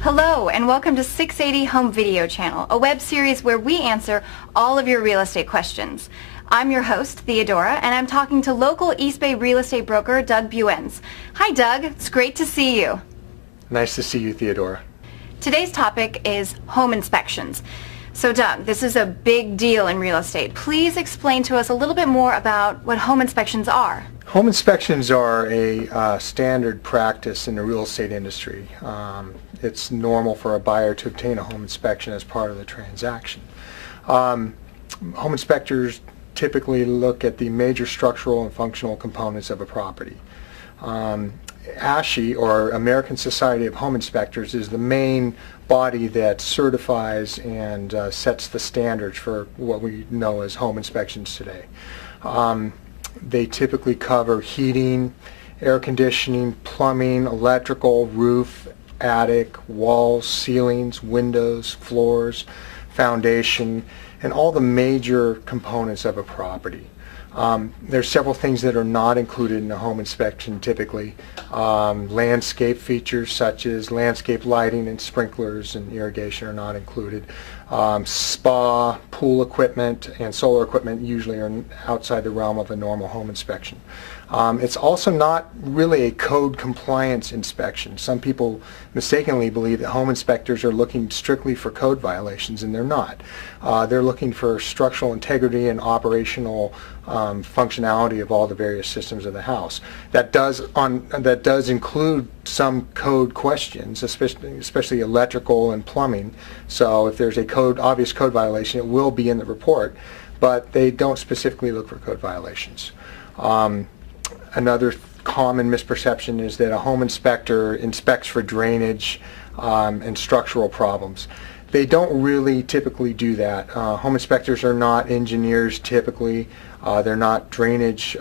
Hello and welcome to 680 Home Video Channel, a web series where we answer all of your real estate questions. I'm your host, Theodora, and I'm talking to local East Bay real estate broker Doug Buenz. Hi Doug, it's great to see you. Nice to see you, Theodora. Today's topic is home inspections. So Doug, this is a big deal in real estate. Please explain to us a little bit more about what home inspections are. Home inspections are a standard practice in the real estate industry. It's normal for a buyer to obtain a home inspection as part of the transaction. Home inspectors typically look at the major structural and functional components of a property. ASHI, or American Society of Home Inspectors, is the main body that certifies and sets the standards for what we know as home inspections today. They typically cover heating, air conditioning, plumbing, electrical, roof, attic, walls, ceilings, windows, floors, foundation, and all the major components of a property. There's several things that are not included in a home inspection typically. Landscape features such as landscape lighting and sprinklers and irrigation are not included. Spa, pool equipment, and solar equipment usually are outside the realm of a normal home inspection. It's also not really a code compliance inspection. Some people mistakenly believe that home inspectors are looking strictly for code violations, and they're not. They're looking for structural integrity and operational functionality of all the various systems of the house. That does include some code questions, especially electrical and plumbing. So if there's a obvious code violation, it will be in the report, but they don't specifically look for code violations. Another common misperception is that a home inspector inspects for drainage and structural problems. They don't really typically do that. Home inspectors are not engineers typically. They're not drainage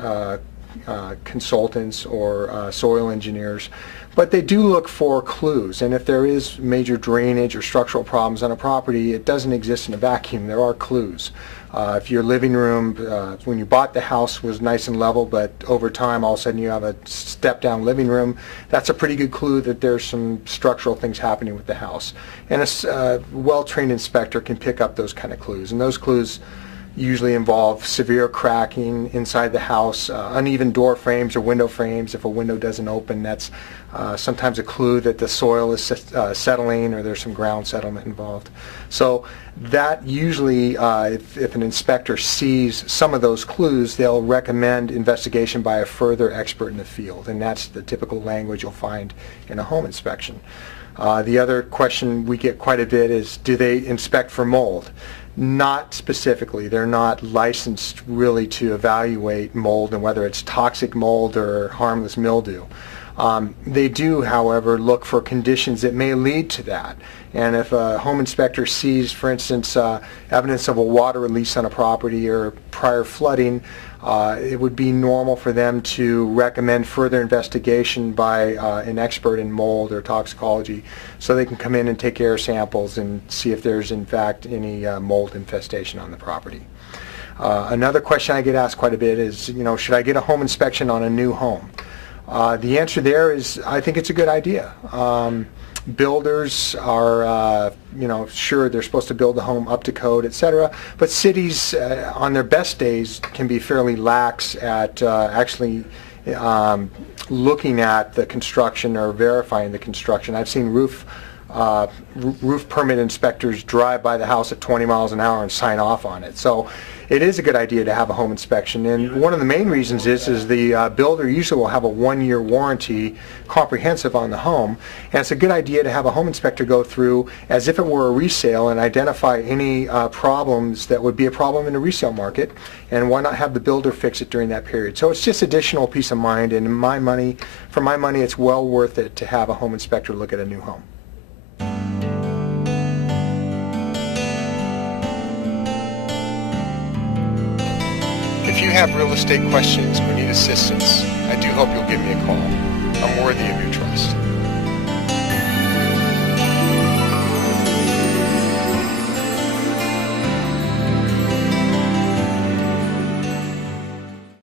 consultants or soil engineers, but they do look for clues, and if there is major drainage or structural problems on a property, it doesn't exist in a vacuum. There are clues. If your living room, when you bought the house, was nice and level, but over time all of a sudden you have a step-down living room, that's a pretty good clue that there's some structural things happening with the house. And a well-trained inspector can pick up those kind of clues, and those clues usually involve severe cracking inside the house, uneven door frames or window frames. If a window doesn't open, that's sometimes a clue that the soil is settling or there's some ground settlement involved. So that usually, if an inspector sees some of those clues, they'll recommend investigation by a further expert in the field, and that's the typical language you'll find in a home inspection. The other question we get quite a bit is, do they inspect for mold? Not specifically. They're not licensed really to evaluate mold and whether it's toxic mold or harmless mildew. They do, however, look for conditions that may lead to that. And if a home inspector sees, for instance, evidence of a water release on a property or prior flooding, it would be normal for them to recommend further investigation by an expert in mold or toxicology, so they can come in and take air samples and see if there's in fact any mold infestation on the property. Another question I get asked quite a bit is, should I get a home inspection on a new home? The answer there is, I think it's a good idea. Builders are, sure, they're supposed to build the home up to code, etc. But cities, on their best days, can be fairly lax at actually looking at the construction or verifying the construction. I've seen roof permit inspectors drive by the house at 20 miles an hour and sign off on it. So it is a good idea to have a home inspection, and one of the main reasons is the builder usually will have a 1-year warranty comprehensive on the home, and it's a good idea to have a home inspector go through as if it were a resale and identify any problems that would be a problem in the resale market, and why not have the builder fix it during that period. So it's just additional peace of mind, and for my money it's well worth it to have a home inspector look at a new home. If you have real estate questions or need assistance, I do hope you'll give me a call. I'm worthy of your